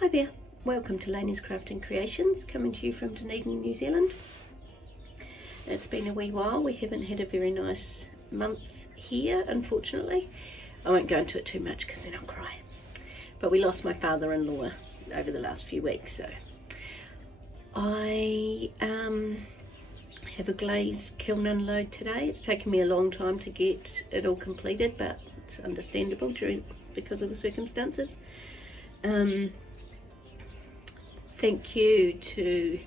Hi there, welcome to Lainey's Crafting Creations, coming to you from Dunedin, New Zealand. It's been a wee while, we haven't had a very nice month here, unfortunately. I won't go into it too much because then I'll cry. But we lost my father-in-law over the last few weeks, so I have a glaze kiln unload today. It's taken me a long time to get it all completed, but it's understandable because of the circumstances. Thank you to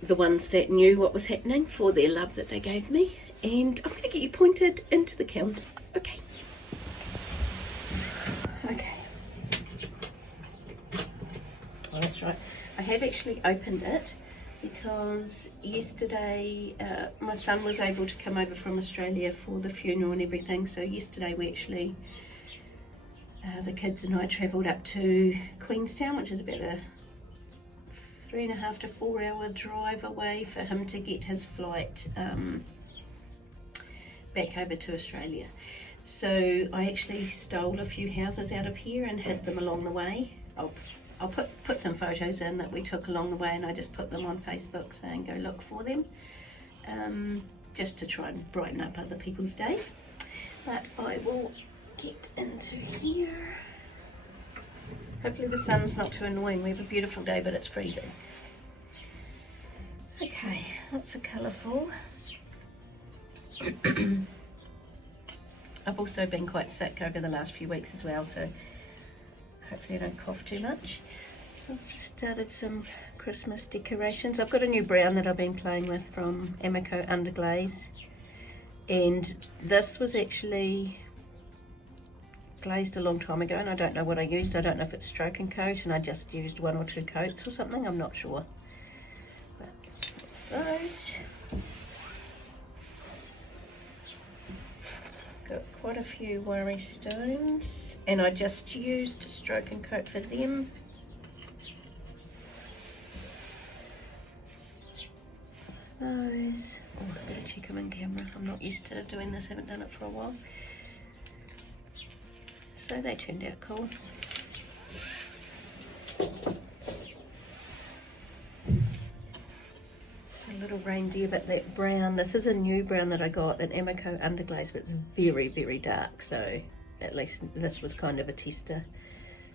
the ones that knew what was happening for their love that they gave me, and I'm going to get you pointed into the kiln. Okay. Oh, that's right. I have actually opened it because yesterday my son was able to come over from Australia for the funeral and everything, so yesterday we actually the kids and I travelled up to Queenstown, which is about a 3.5 to 4 hour drive away, for him to get his flight back over to Australia. So I actually stole a few houses out of here and hid them along the way. I'll put some photos in that we took along the way, and I just put them on Facebook saying go look for them, just to try and brighten up other people's days. But I will get into here. Hopefully the sun's not too annoying. We have a beautiful day, but it's freezing. Okay, lots of colourful. I've also been quite sick over the last few weeks as well, so hopefully I don't cough too much. So I've just started some Christmas decorations. I've got a new brown that I've been playing with from Amico Underglaze, and this was actually glazed a long time ago, and I don't know what I used. I don't know if it's stroke and coat and I just used 1 or 2 coats or something, I'm not sure. But that's those. Got quite a few worry stones, and I just used stroke and coat for them. Those. Oh, I've got to check them in camera. I'm not used to doing this, haven't done it for a while. So they turned out cool. A little reindeer, but that brown, this is a new brown that I got at Amico Underglaze, but it's very, very dark, so at least this was kind of a tester.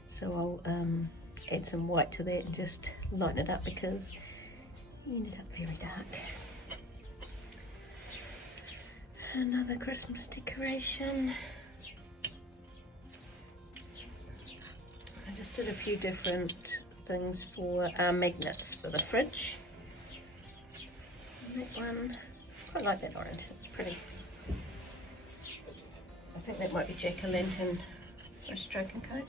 So I'll add some white to that and just lighten it up because it ended up very dark. Another Christmas decoration. I just did a few different things for magnets for the fridge. And that one, I quite like that orange, it's pretty. I think that might be jack-o'-lantern for a stroke and coat.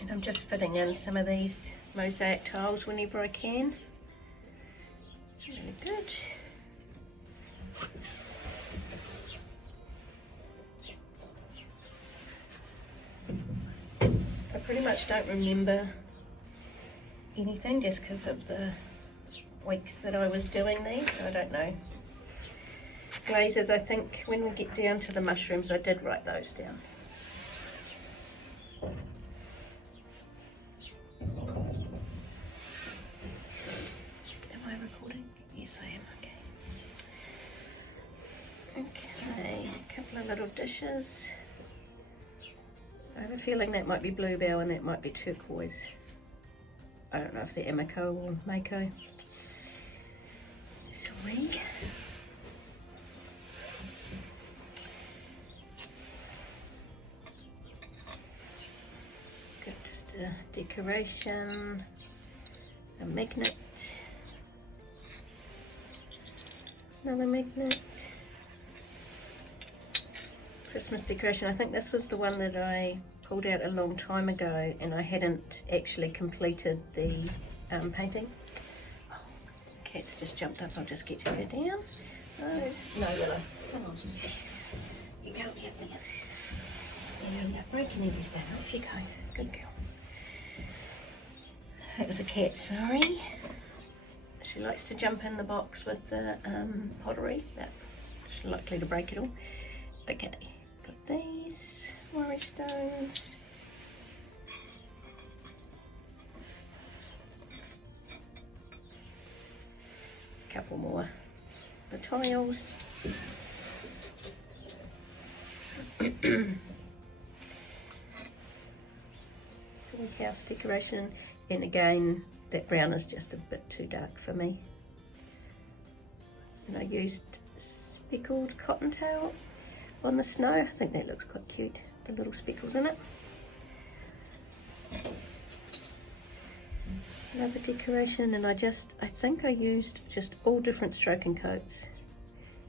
And I'm just fitting in some of these mosaic tiles whenever I can. It's really good. I pretty much don't remember anything just because of the weeks that I was doing these, so I don't know. Glazes, I think when we get down to the mushrooms, I did write those down. Am I recording? Yes, I am. Okay, a couple of little dishes. I have a feeling that might be bluebell and that might be turquoise. I don't know if they're Amico or Mako. Sorry. Got just a decoration, a magnet, another magnet. Christmas decoration. I think this was the one that I pulled out a long time ago and I hadn't actually completed the painting. Oh, cat's just jumped up, I'll just get her down. Those, no Willow, come on. You can't be up there. You end up breaking everything. Off you go. Good girl. That was a cat, sorry. She likes to jump in the box with the pottery. She's likely to break it all. Okay. Got these worry stones. a couple more. The tiles. Some house decoration, and again that brown is just a bit too dark for me. And I used speckled cottontail on the snow. I think that looks quite cute, the little speckles in it. Another decoration, and I think I used just all different stroking coats,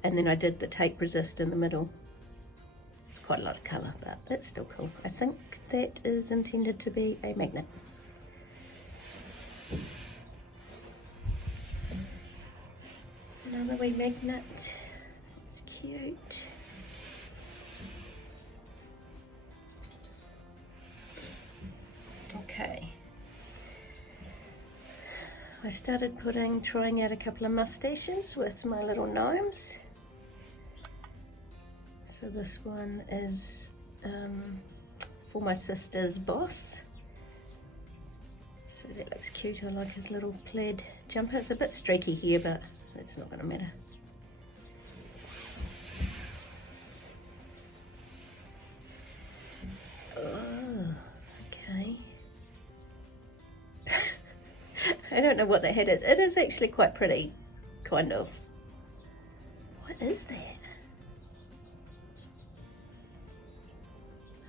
and then I did the tape resist in the middle. It's quite a lot of colour, but that's still cool. I think that is intended to be a magnet. Another wee magnet. It's cute. Okay. I started trying out a couple of mustaches with my little gnomes. So this one is for my sister's boss. So that looks cute. I like his little plaid jumper. It's a bit streaky here, but it's not going to matter. Oh, okay. I don't know what the head is. It is actually quite pretty, kind of. What is that?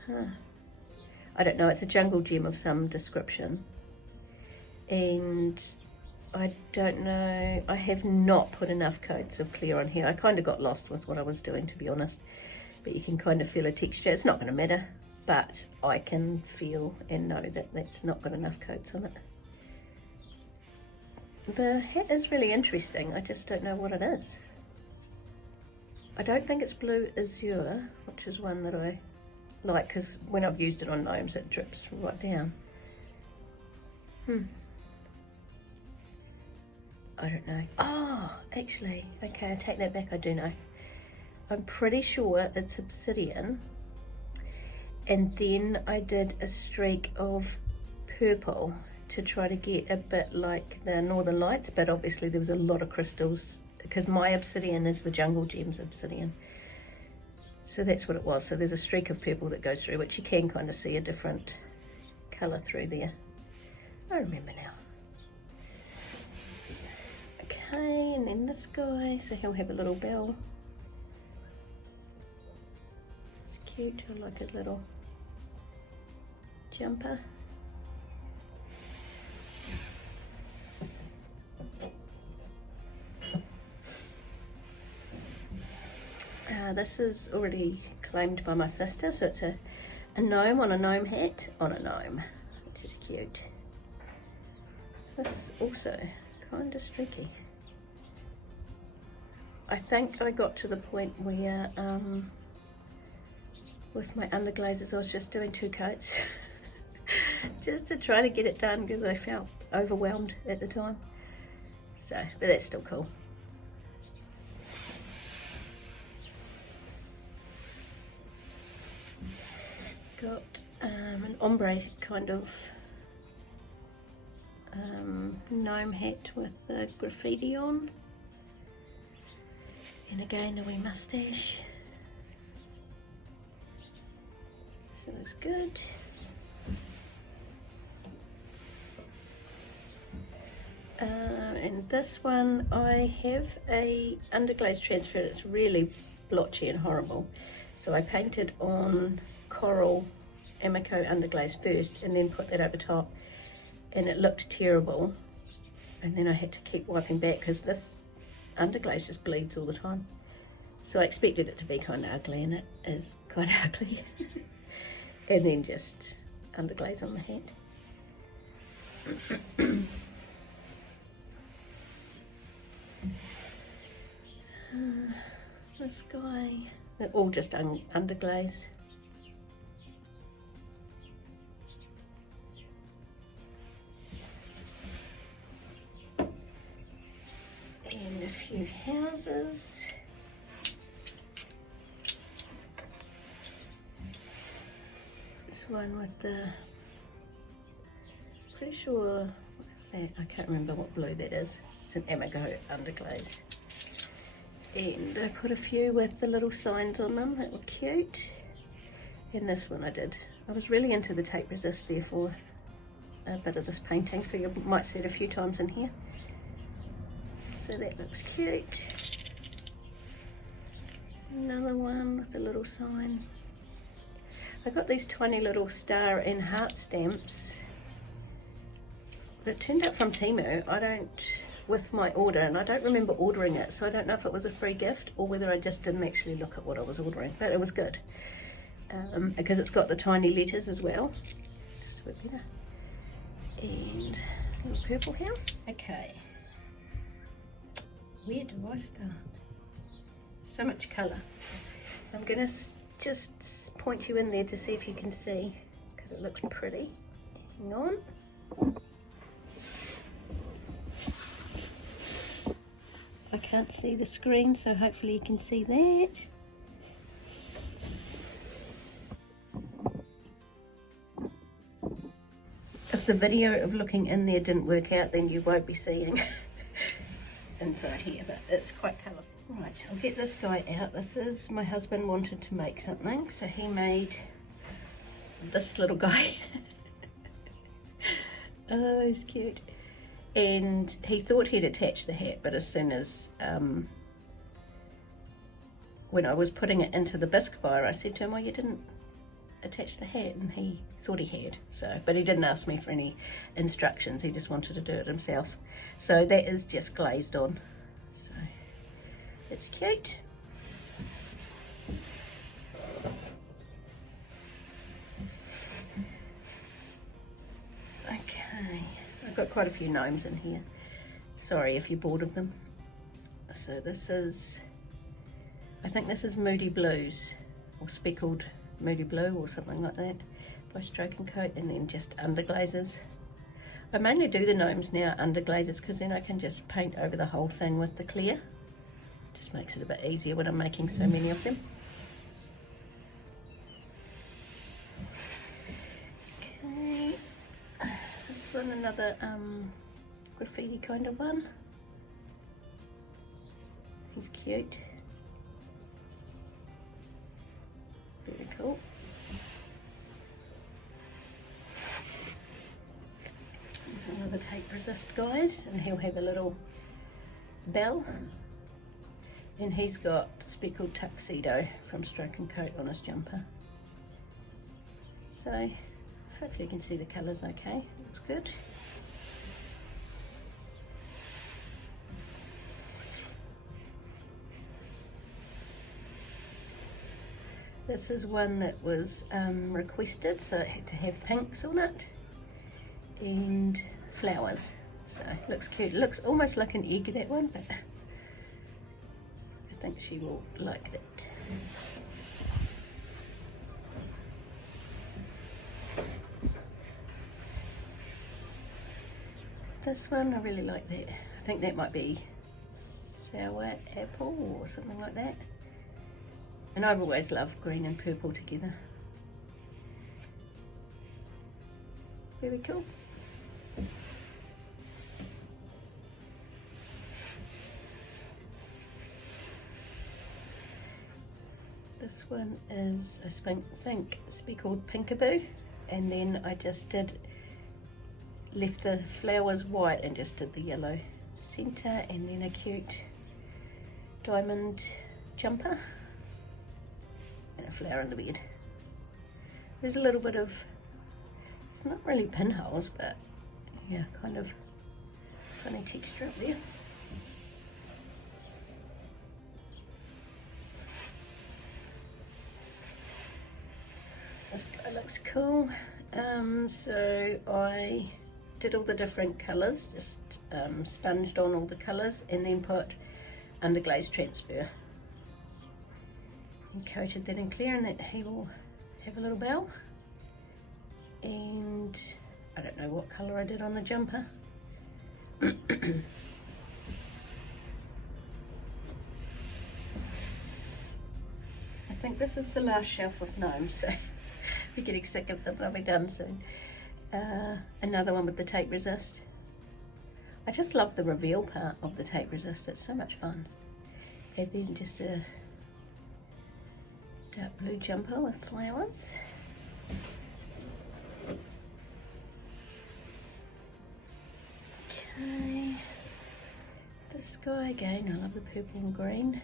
Huh. I don't know. It's a jungle gem of some description. And I don't know. I have not put enough coats of clear on here. I kind of got lost with what I was doing, to be honest. But you can kind of feel a texture. It's not going to matter. But I can feel and know that that's not got enough coats on it. The hat is really interesting. I just don't know what it is. I don't think it's blue azure, which is one that I like, because when I've used it on gnomes it drips right down. I don't know. Oh, actually, okay, I take that back, I do know. I'm pretty sure it's obsidian, and then I did a streak of purple to try to get a bit like the Northern Lights, but obviously there was a lot of crystals because my obsidian is the Jungle Gems obsidian. So that's what it was. So there's a streak of purple that goes through, which you can kind of see a different colour through there. I remember now. Okay, and then this guy, so he'll have a little bell. It's cute, I like his little jumper. This is already claimed by my sister, so it's a gnome on a gnome hat on a gnome, which is cute. This is also kind of streaky. I think I got to the point where with my underglazes I was just doing 2 coats just to try to get it done because I felt overwhelmed at the time. So, but that's still cool. Got an ombre kind of gnome hat with graffiti on, and again a wee moustache. So that's good. And this one I have a underglaze transfer that's really blotchy and horrible. So I painted on coral Amico underglaze first and then put that over top, and it looked terrible, and then I had to keep wiping back because this underglaze just bleeds all the time. So I expected it to be kind of ugly, and it is kind of ugly. And then just underglaze on the hat. This guy, they're all just underglaze. And a few houses. This one with the, pretty sure, what is that? I can't remember what blue that is. It's an Emiko underglaze. And I put a few with the little signs on them that were cute. And this one I did. I was really into the tape resist there for a bit of this painting, so you might see it a few times in here. So that looks cute. Another one with a little sign. I got these tiny little star and heart stamps that turned out from Temu. With my order, and I don't remember ordering it, so I don't know if it was a free gift or whether I just didn't actually look at what I was ordering, but it was good. Because it's got the tiny letters as well. Just a bit better. And a little purple house. Okay. Where do I start? So much colour. I'm going to just point you in there to see if you can see, because it looks pretty. Hang on. I can't see the screen, so hopefully you can see that. If the video of looking in there didn't work out, then you won't be seeing inside here, but it's quite colourful. Right, I'll get this guy out. This is, my husband wanted to make something, so he made this little guy. Oh, he's cute. And he thought he'd attach the hat, but as soon as when I was putting it into the bisque fire, I said to him, "Oh, you didn't attach the hat," and he thought he had. So, but he didn't ask me for any instructions. He just wanted to do it himself. So that is just glazed on. So it's cute. Okay. I've got quite a few gnomes in here. Sorry if you're bored of them. So this is, I think this is Moody Blues, or Speckled Moody Blue or something like that, by Stroke and Coat, and then just underglazes. I mainly do the gnomes now underglazes because then I can just paint over the whole thing with the clear. Just makes it a bit easier when I'm making so many of them. Okay. This one, another graffiti kind of one. He's cute. Very cool. There's another tape resist, guys, and he'll have a little bell. And he's got Speckled Tuxedo from Stroke and Coat on his jumper. So hopefully you can see the colours okay. Looks good. This is one that was requested, so it had to have pinks on it and flowers. So it looks cute. It looks almost like an egg, that one, but I think she will like that. This one, I really like that. I think that might be sour apple or something like that. And I've always loved green and purple together. Very cool. This one is, I think, Speckled Pinkaboo, and then I just left the flowers white and just did the yellow centre, and then a cute diamond jumper and a flower in the bed. There's a little bit of, it's not really pinholes, but yeah, kind of funny texture up there. This guy looks cool. So I did all the different colours, just sponged on all the colours and then put underglaze transfer and coated that in clear, and that he will have a little bell. And I don't know what colour I did on the jumper. I think this is the last shelf of gnomes, so if you're getting sick of them, they'll be done soon. Another one with the tape resist. I just love the reveal part of the tape resist, it's so much fun. And then just a dark blue jumper with flowers. Okay, the sky again, I love the purple and green.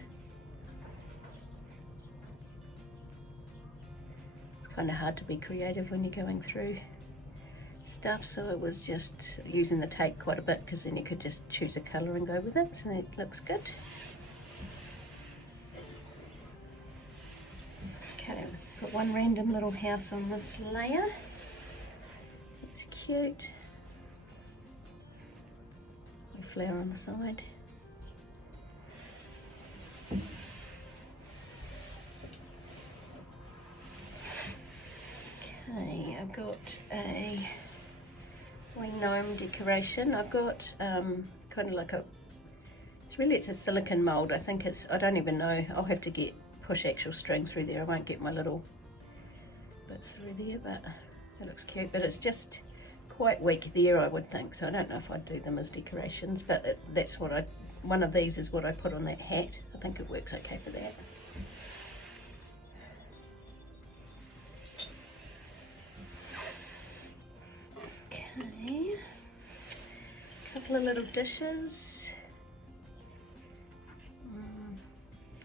It's kind of hard to be creative when you're going through stuff, so it was just using the tape quite a bit because then you could just choose a colour and go with it, so it looks good. Okay, put one random little house on this layer. It's cute. A flower on the side. Okay, I've got a gnome decoration. I've got kind of like a, it's a silicone mould. I think it's, I don't even know, I'll have to push actual string through there. I won't get my little bits through there, but it looks cute. But it's just quite weak there, I would think, so I don't know if I'd do them as decorations, but that's what one of these is what I put on that hat. I think it works okay for that. Okay, a couple of little dishes.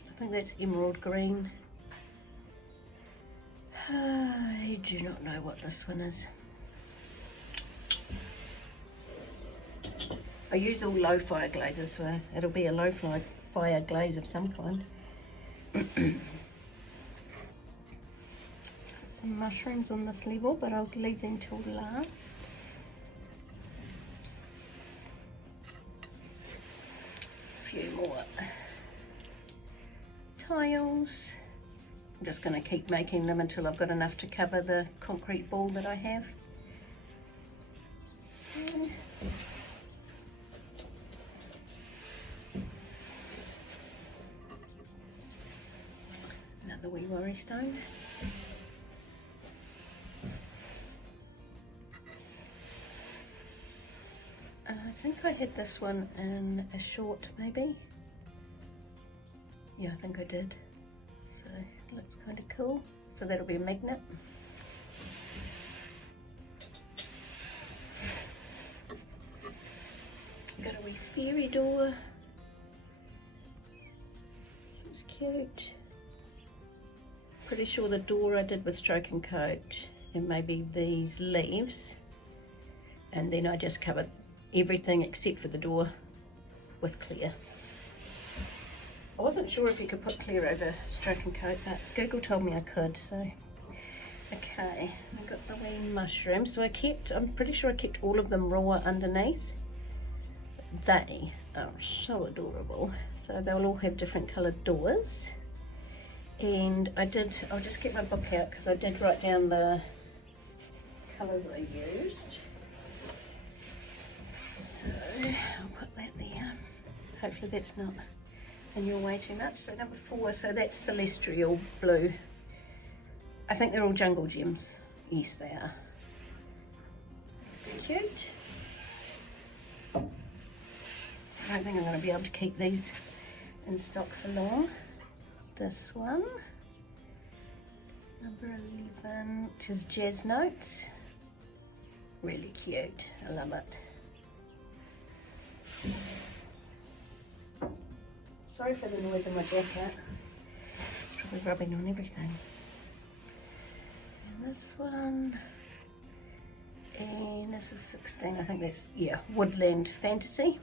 I think that's emerald green. I do not know what this one is. I use all low fire glazes, so it'll be a low fire glaze of some kind. Some mushrooms on this level, but I'll leave them till last. A few more tiles. I'm just going to keep making them until I've got enough to cover the concrete ball that I have. And another wee worry stone. I think I had this one in a short, maybe. Yeah, I think I did. So it looks kind of cool. So that'll be a magnet. Got a wee fairy door. It's cute. Pretty sure the door I did with stroke and coat, and maybe these leaves, and then I just covered everything except for the door with clear. I wasn't sure if you could put clear over stroke and coat, but Google told me I could, so. Okay, I got the wee mushrooms. So I'm pretty sure I kept all of them raw underneath. They are so adorable. So they'll all have different coloured doors. And I'll just get my book out because I did write down the colours I used. So I'll put that there. Hopefully that's not in your way too much. So number 4, so that's celestial blue. I think they're all jungle gems. Yes, they are. Very cute. I don't think I'm going to be able to keep these in stock for long. This one, number 11, which is Jazz Notes. Really cute. I love it. Sorry for the noise in my jacket. It's probably rubbing on everything. And this one, and this is 16. I think that's, yeah, Woodland Fantasy.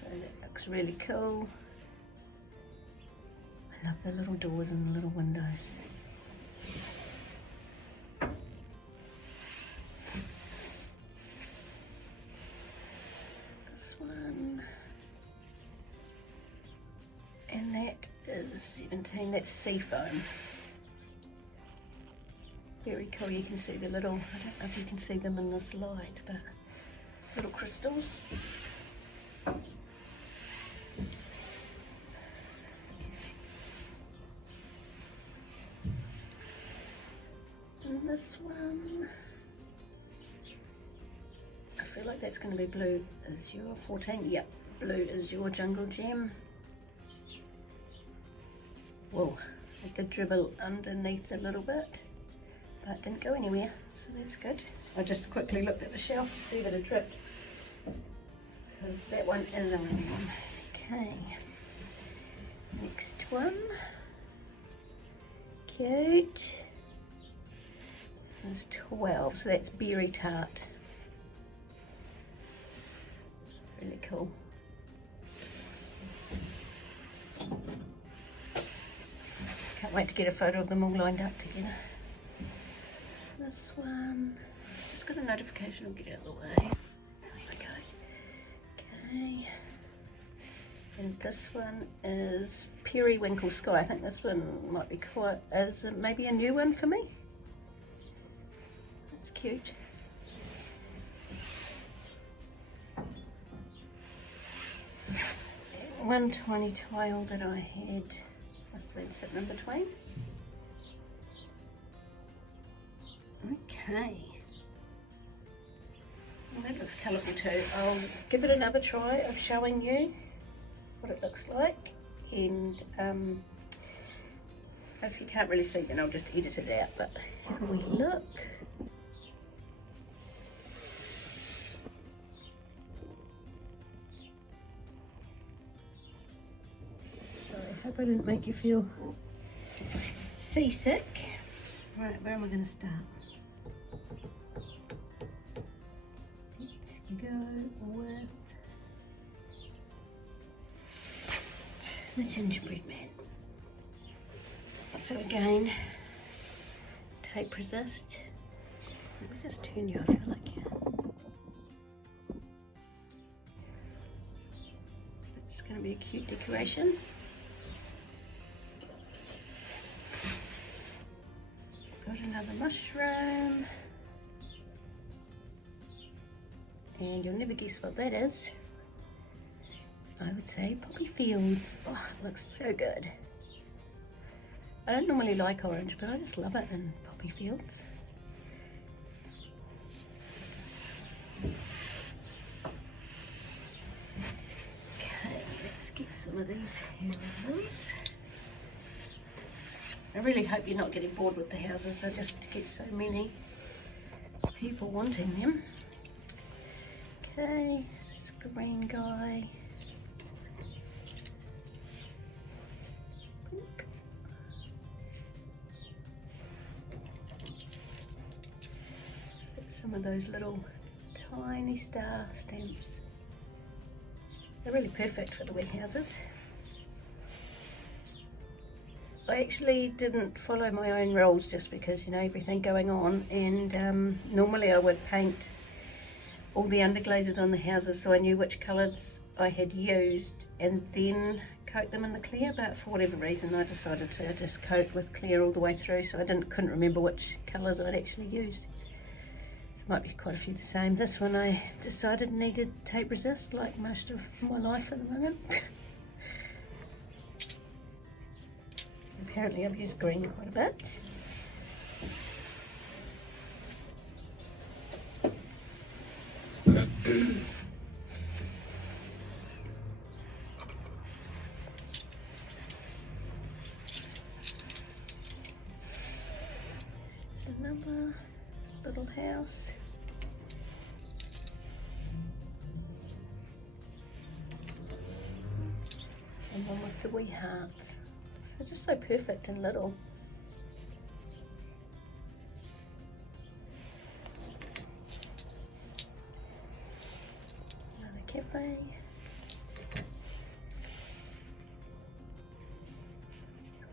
So that looks really cool. I love the little doors and the little windows. This one. And that is 17, that's Seafoam. Very cool, you can see the little, I don't know if you can see them in this light, but little crystals. And this one, that's going to be blue is your 14. Yep, blue is your jungle gem. Whoa, it did dribble underneath a little bit, but it didn't go anywhere, so that's good. I just quickly looked at the shelf to see that it dripped, because that one is only one. Okay, next one. Cute. There's 12, so that's berry tart. Really cool. Can't wait to get a photo of them all lined up together. This one, just got a notification, I'll get it out of the way. There we go. Okay. And this one is Periwinkle Sky. I think this one might be quite, is maybe a new one for me. That's cute. One tiny tile that I had must have been sitting in between. Okay. Well, that looks colourful too. I'll give it another try of showing you what it looks like, and if you can't really see, then I'll just edit it out. But how do we look? I hope I didn't make you feel seasick. Right, where am I going to start? Let's go with the gingerbread man. So again, tape resist. Let me just turn you, I feel like you. It's going to be a cute decoration. Got another mushroom. And you'll never guess what that is. I would say poppy fields. Oh, it looks so good. I don't normally like orange, but I just love it in poppy fields. Okay, let's get some of these houses. I really hope you're not getting bored with the houses. I just get so many people wanting them. Okay, this green guy. Pink. Some of those little tiny star stamps. They're really perfect for the wet houses. I actually didn't follow my own rules just because, you know, everything going on, and normally I would paint all the underglazes on the houses so I knew which colours I had used and then coat them in the clear, but for whatever reason I decided to just coat with clear all the way through, so I couldn't remember which colours I'd actually used. There might be quite a few the same. This one I decided needed tape resist, like most of my life at the moment. Apparently I've used green quite a bit. Another little house. And one with the wee hearts. So just so perfect and little. Another cafe.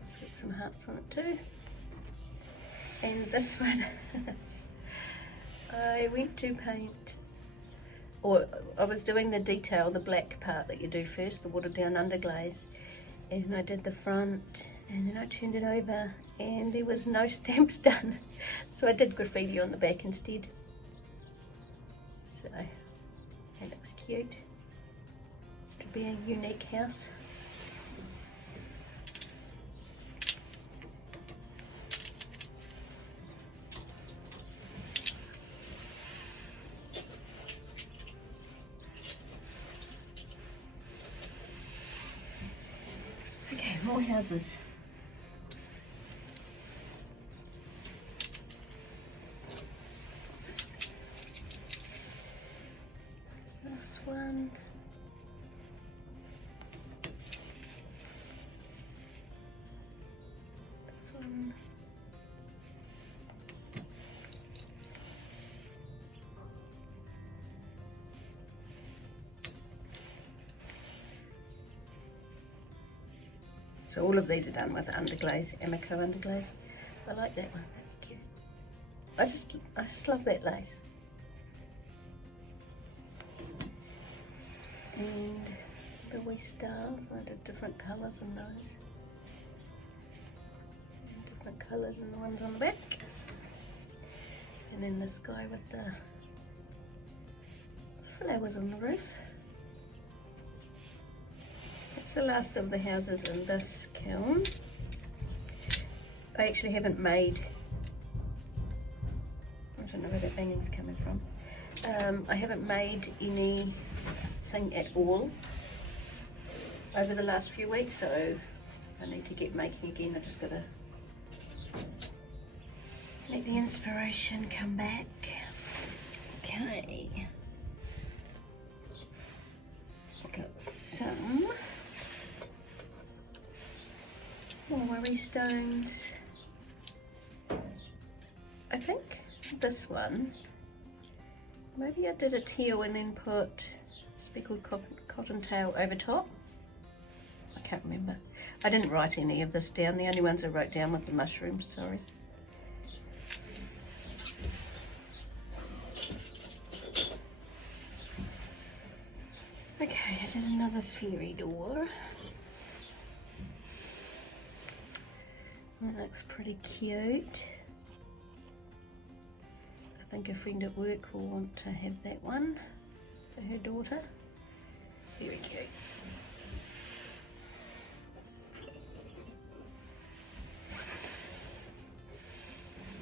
Let's get some hearts on it too. And this one, I went to paint, or I was doing the detail, the black part that you do first, the watered down underglaze, and I did the front, and then I turned it over, and there was no stamps done, so I did graffiti on the back instead. So that looks cute. It'll be a unique house. more houses. This one. This one. So all of these are done with underglaze, Emiko underglaze. I like that one, that's cute. I just love that lace. And the wee stars, I did different colours on those. And different colours in the ones on the back. And then this guy with the flowers on the roof. It's the last of the houses in this kiln. I actually haven't made, I don't know where that banging's coming from. I haven't made anything at all over the last few weeks, so I need to get making again. I just gotta let the inspiration come back. Okay. I've got some more worry stones. I think this one, maybe I did a teal and then put speckled cottontail over top. I can't remember. I didn't write any of this down. The only ones I wrote down were the mushrooms, sorry. Okay, I did another fairy door. That looks pretty cute. I think a friend at work will want to have that one for her daughter. Very cute.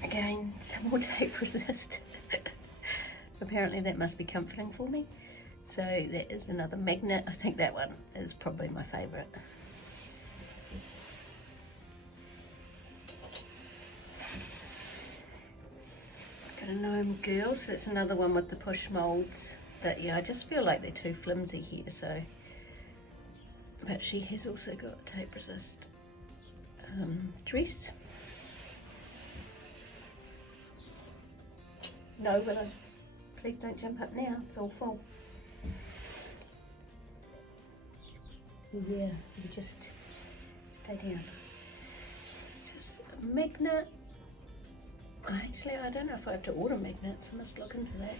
Again, some more tape resist. Apparently that must be comforting for me. So that is another magnet. I think that one is probably my favourite. Got a gnome girl, so that's another one with the push moulds. But yeah, I just feel like they're too flimsy here, so. But she has also got tape resist dress. No, but please don't jump up now, it's all full. Yeah, you just stay down. It's just a magnet. Actually, I don't know if I have to order magnets, I must look into that.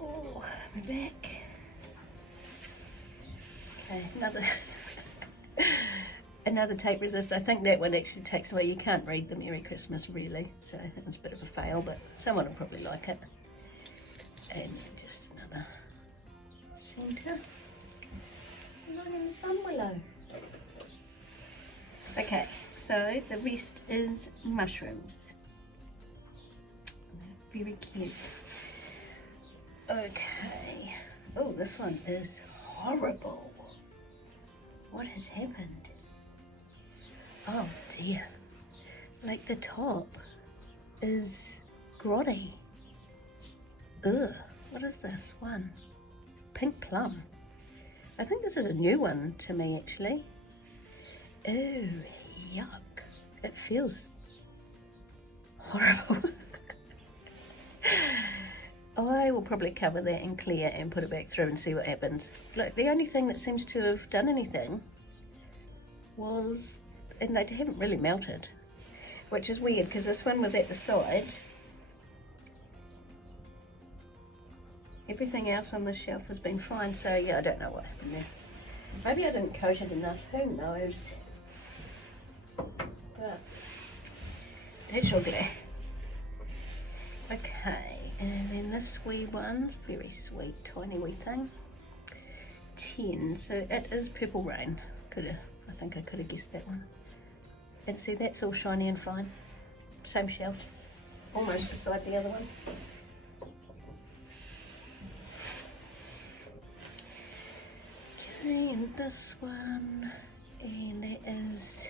Oh, my back. Okay, another tape resist. I think that one actually takes away, you can't read the Merry Christmas really, so it's a bit of a fail, but someone will probably like it. And just another centre. Another sun willow. Okay, so the rest is mushrooms. Very cute. Okay. Oh, this one is horrible. What has happened? Oh dear. Like the top is grotty. Ugh. What is this one? Pink plum. I think this is a new one to me actually. Oh, yuck. It feels horrible. I will probably cover that in clear and put it back through and see what happens. Look, the only thing that seems to have done anything was, and they haven't really melted, which is weird because this one was at the side. Everything else on the shelf has been fine, so yeah, I don't know what happened there. Maybe I didn't coat it enough, who knows? But that's okay. Okay, and then this wee one's very sweet, tiny wee thing. 10, so it is Purple Rain. I think I could have guessed that one. And see, that's all shiny and fine. Same shelf, almost beside the other one. Okay, this one, and that is,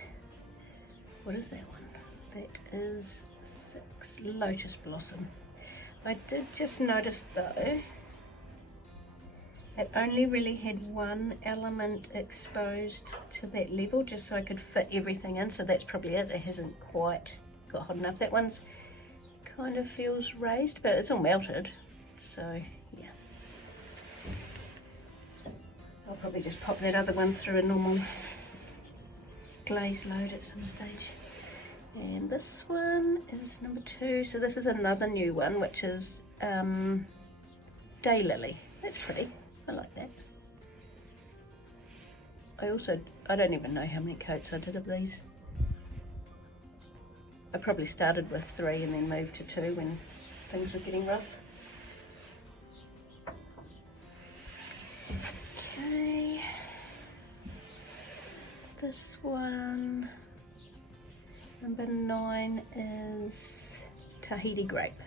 what is that one? That is 6 Lotus Blossom. I did just notice though, it only really had one element exposed to that level, just so I could fit everything in, so that's probably it. It hasn't quite got hot enough. That one's kind of feels raised, but it's all melted, so yeah. I'll probably just pop that other one through a normal glaze load at some stage. And this one is number 2, so this is another new one, which is Daylily. That's pretty, I like that. I don't even know how many coats I did of these. I probably started with 3 and then moved to 2 when things were getting rough. Okay, this one, number 9, is Tahiti Grape.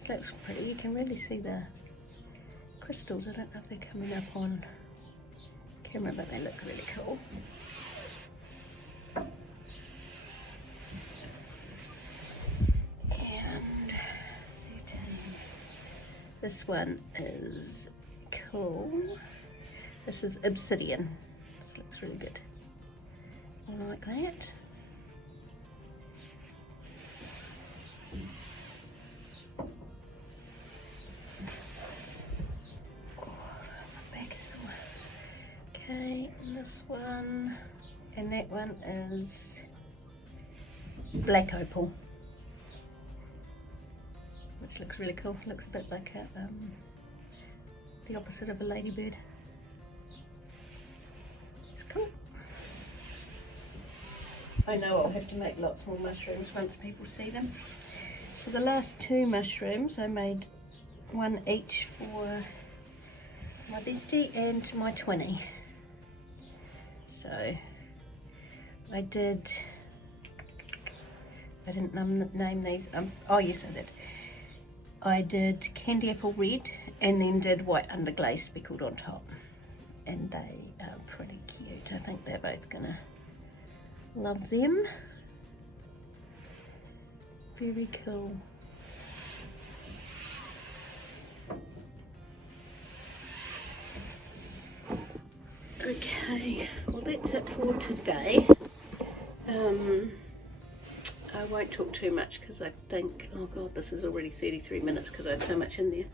This looks pretty. You can really see the crystals. I don't know if they're coming up on camera, but they look really cool. And 13. This one is cool. This is Obsidian. This looks really good. I like that. Okay, and this one, and that one is Black Opal, which looks really cool. Looks a bit like the opposite of a ladybird. It's cool. I know I'll have to make lots more mushrooms once people see them. So the last 2 mushrooms, I made one each for my bestie and my twinny. So I didn't name these, oh yes I did. I did Candy Apple Red and then did White Underglaze speckled on top. And they are pretty cute. I think they're both gonna love them. Very cool. Okay, well that's it for today. I won't talk too much because I think, oh god, this is already 33 minutes because I had so much in there.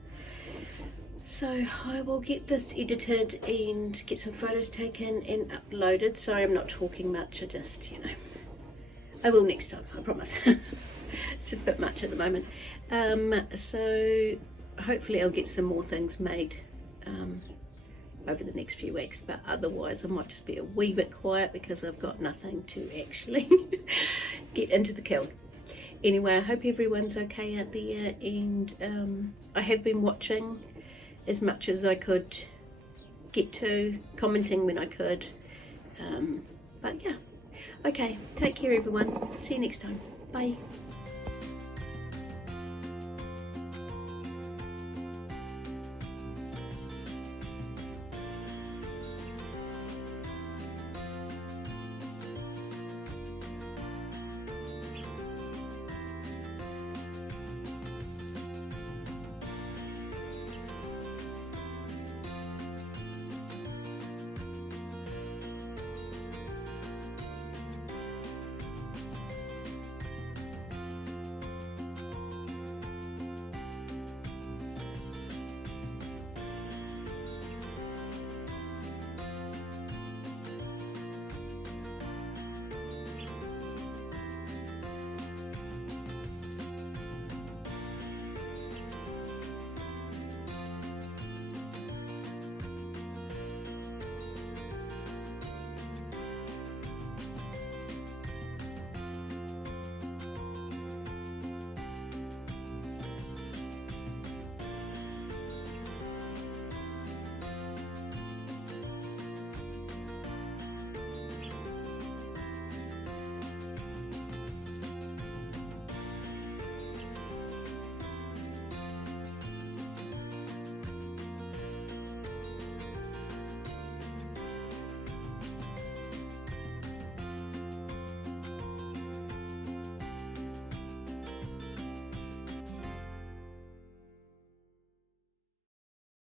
So I will get this edited and get some photos taken and uploaded. Sorry I'm not talking much, I just, you know, I will next time, I promise. It's just a bit much at the moment. So hopefully I'll get some more things made over the next few weeks, but otherwise I might just be a wee bit quiet because I've got nothing to actually get into the kiln. Anyway, I hope everyone's okay out there, and I have been watching as much as I could get to, commenting when I could, but yeah. Okay, take care everyone, see you next time, bye.